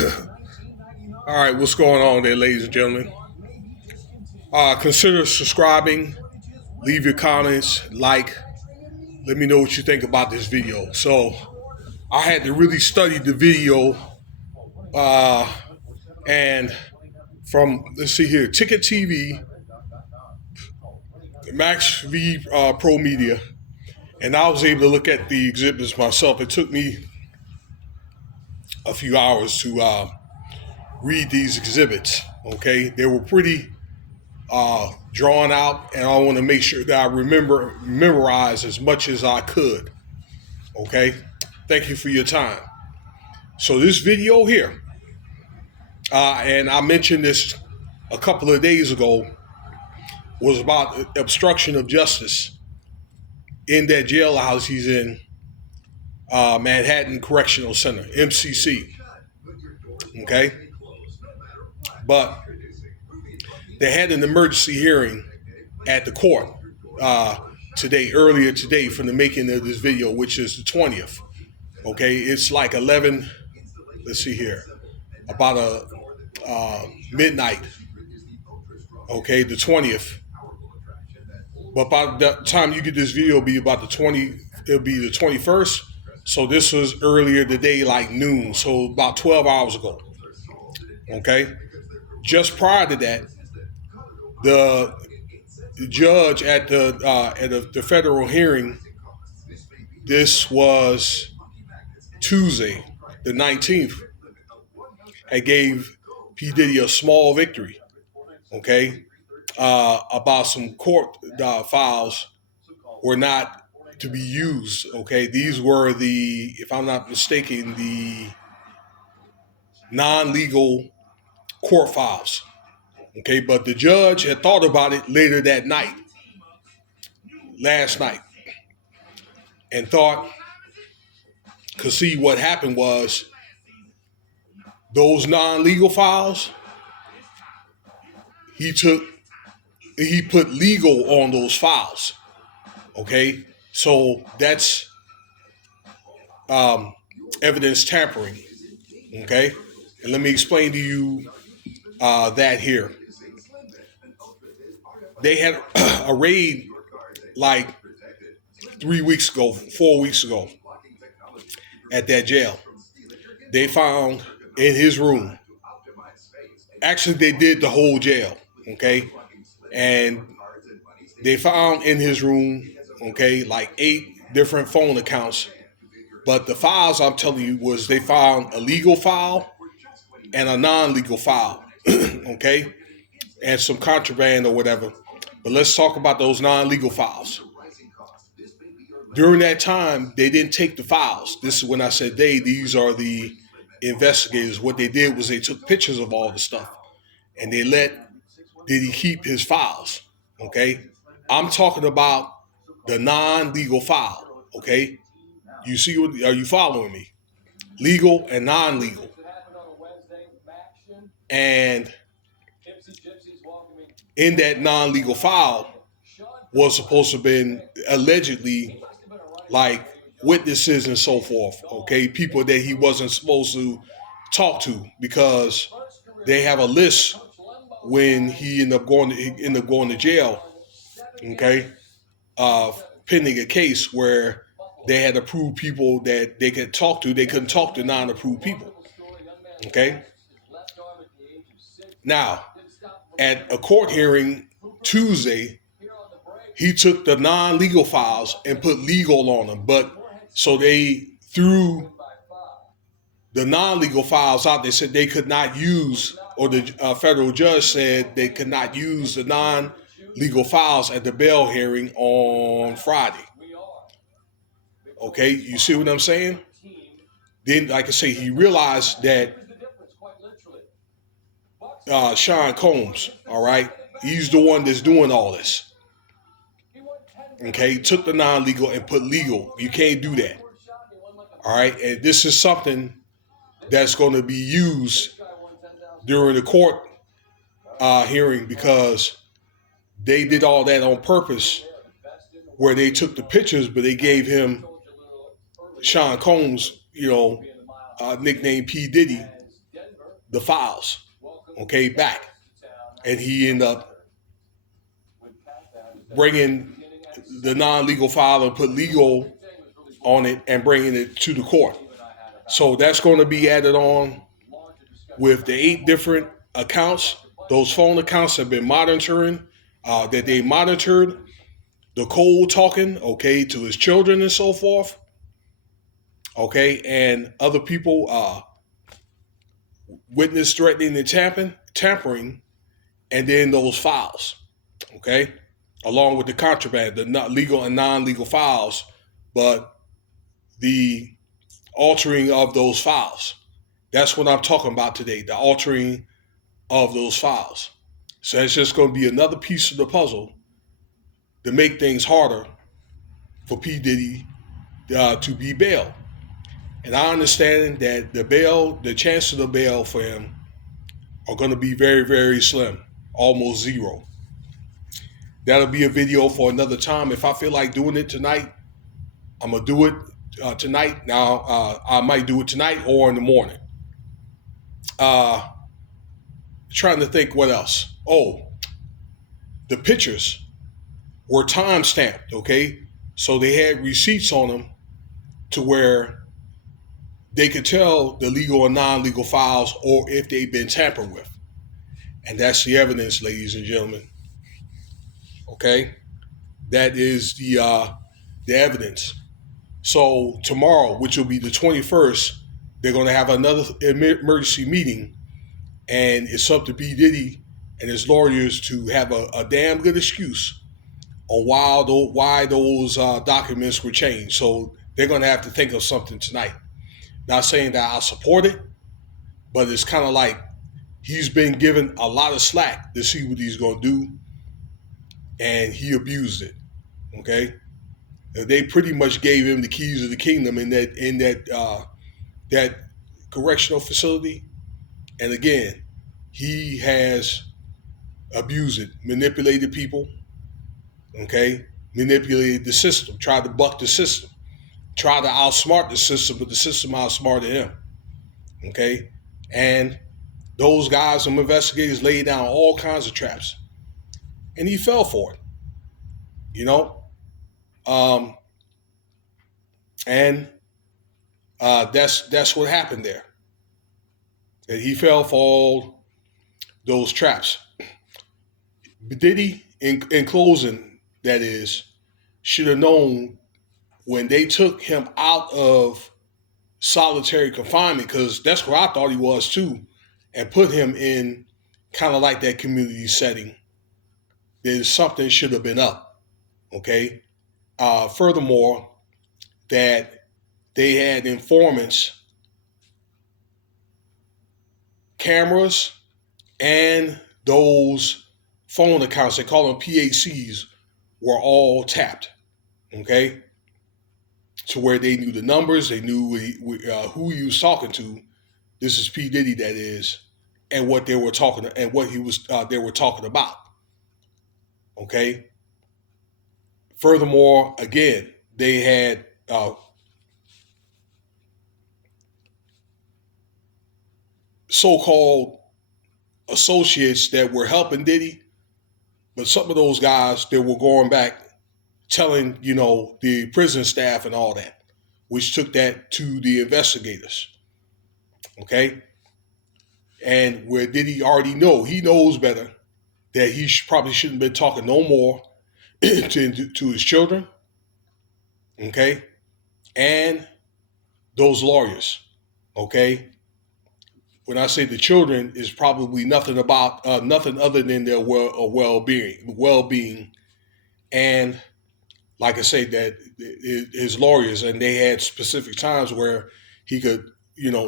All right, what's going on there, ladies and gentlemen? Consider subscribing, leave your comments, like, let me know what you think about this video. So, I had to really study the video, and from, let's see here, Ticket TV, Max V Pro Media, and I was able to look at the exhibits myself. It took me a few hours to read these exhibits. Okay, they were pretty drawn out, and I want to make sure that I memorize as much as I could. Okay, thank you for your time. So this video here, and I mentioned this a couple of days ago, was about obstruction of justice in that jailhouse he's in, Manhattan Correctional Center, MCC. Okay, but they had an emergency hearing at the court earlier today, from the making of this video, which is the 20th. Okay, it's like 11. Let's see here, about midnight. Okay, the 20th. But by the time you get this video, it'll be about the 20. It'll be the 21st. So this was earlier today, like noon. So about 12 hours ago. Okay, just prior to that, the judge at the federal hearing, this was Tuesday, the 19th, and gave P Diddy a small victory. Okay, about some court files were not to be used. Okay, these were if I'm not mistaken, the non-legal court files. Okay, but the judge had thought about it later that night, last night, and thought, because see, what happened was those non-legal files, he put legal on those files. Okay, so that's evidence tampering. Okay, and let me explain to you that here. They had a raid like 4 weeks ago at that jail. They found in his room, actually they did the whole jail, okay? And they found in his room, okay, like 8 different phone accounts. But the files I'm telling you was they found a legal file and a non-legal file, okay? And some contraband or whatever. But let's talk about those non-legal files. During that time, they didn't take the files. This is when I said these are the investigators. What they did was they took pictures of all the stuff and they let Diddy keep his files, okay? I'm talking about the non-legal file, okay? You see, are you following me? Legal and non-legal. And in that non-legal file was supposed to have been allegedly like witnesses and so forth, okay? People that he wasn't supposed to talk to because they have a list when he ended up going to jail, okay? Pending a case where they had approved people that they could talk to. They couldn't talk to non-approved people, okay? Now, at a court hearing Tuesday, he took the non-legal files and put legal on them. But so they threw the non-legal files out. They said they could not use, or the federal judge said they could not use the non-legal files at the bail hearing on Friday. Okay, you see what I'm saying? Then, like I say, he realized that Sean Combs, all right, he's the one that's doing all this. Okay, took the non-legal and put legal. You can't do that. All right, and this is something that's going to be used during the court hearing because they did all that on purpose, where they took the pictures, but they gave him Sean Combs, nicknamed P Diddy, the files, okay, back. And he ended up bringing the non-legal file and put legal on it and bringing it to the court. So that's going to be added on with the 8 different accounts. Those phone accounts have been monitoring, that they monitored the cold talking, okay, to his children and so forth, okay, and other people witness threatening and tampering, and then those files, okay, along with the contraband, the not legal and non-legal files, but the altering of those files. That's what I'm talking about today, the altering of those files. So it's just going to be another piece of the puzzle to make things harder for P Diddy to be bailed. And I understand that the chances of bail for him are going to be very, very slim, almost zero. That'll be a video for another time. If I feel like doing it tonight, I'm going to do it tonight. Now, I might do it tonight or in the morning. Trying to think what else. Oh, the pictures were time stamped, okay? So they had receipts on them to where they could tell the legal and non-legal files or if they've been tampered with. And that's the evidence, ladies and gentlemen. Okay? That is the evidence. So tomorrow, which will be the 21st, they're going to have another emergency meeting, and it's up to P Diddy and his lawyers to have a damn good excuse on why those documents were changed. So they're going to have to think of something tonight. Not saying that I support it, but it's kind of like he's been given a lot of slack to see what he's going to do, and he abused it. Okay, they pretty much gave him the keys of the kingdom in that correctional facility, and again, he has abused it, manipulated people. Okay, manipulated the system, tried to buck the system, tried to outsmart the system, but the system outsmarted him. Okay, and those guys, some investigators, laid down all kinds of traps, and he fell for it. You know, and that's what happened there. That he fell for all those traps. Diddy, in closing, that is, should have known when they took him out of solitary confinement, because that's where I thought he was too, and put him in kind of like that community setting, then something should have been up. Okay. Furthermore, that they had informants, cameras, and those phone accounts, they call them PACs, were all tapped. Okay. To where they knew the numbers, they knew who he was talking to. This is P Diddy, that is, and what they were talking and what they were talking about. Okay. Furthermore, again, they had so-called associates that were helping Diddy, but some of those guys that were going back telling, the prison staff and all that, which took that to the investigators. Okay. And where Diddy already he knows better that he probably shouldn't have been talking no more to his children. Okay. And those lawyers. Okay. When I say the children, is probably nothing other than their well-being, and like I say, that his lawyers, and they had specific times where he could,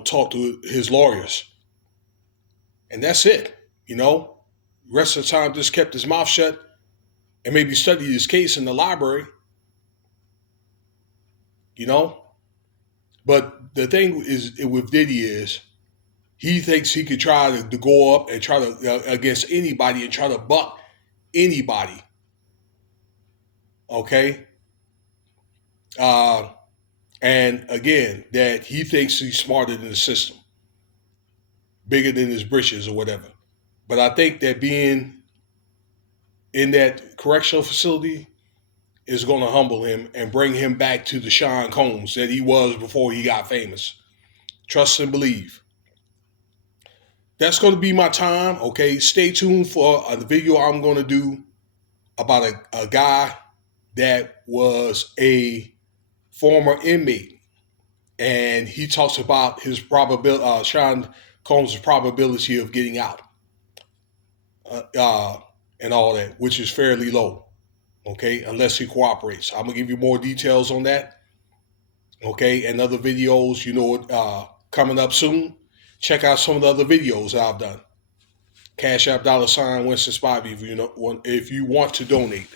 talk to his lawyers, and that's it. The rest of the time, just kept his mouth shut and maybe studied his case in the library. But the thing is with Diddy is, he thinks he could try to go up and try to against anybody and try to buck anybody. Okay. And again, that he thinks he's smarter than the system. bigger than his britches or whatever. But I think that being in that correctional facility is going to humble him and bring him back to the Sean Combs that he was before he got famous. Trust and believe. That's going to be my time. Okay, stay tuned for the video I'm going to do about a guy that was a former inmate, and he talks about his probability, Sean Combs' probability of getting out, and all that, which is fairly low. Okay, unless he cooperates. I'm gonna give you more details on that. Okay, and other videos, coming up soon. Check out some of the other videos I've done. Cash App $Winston Spivey if you want to donate.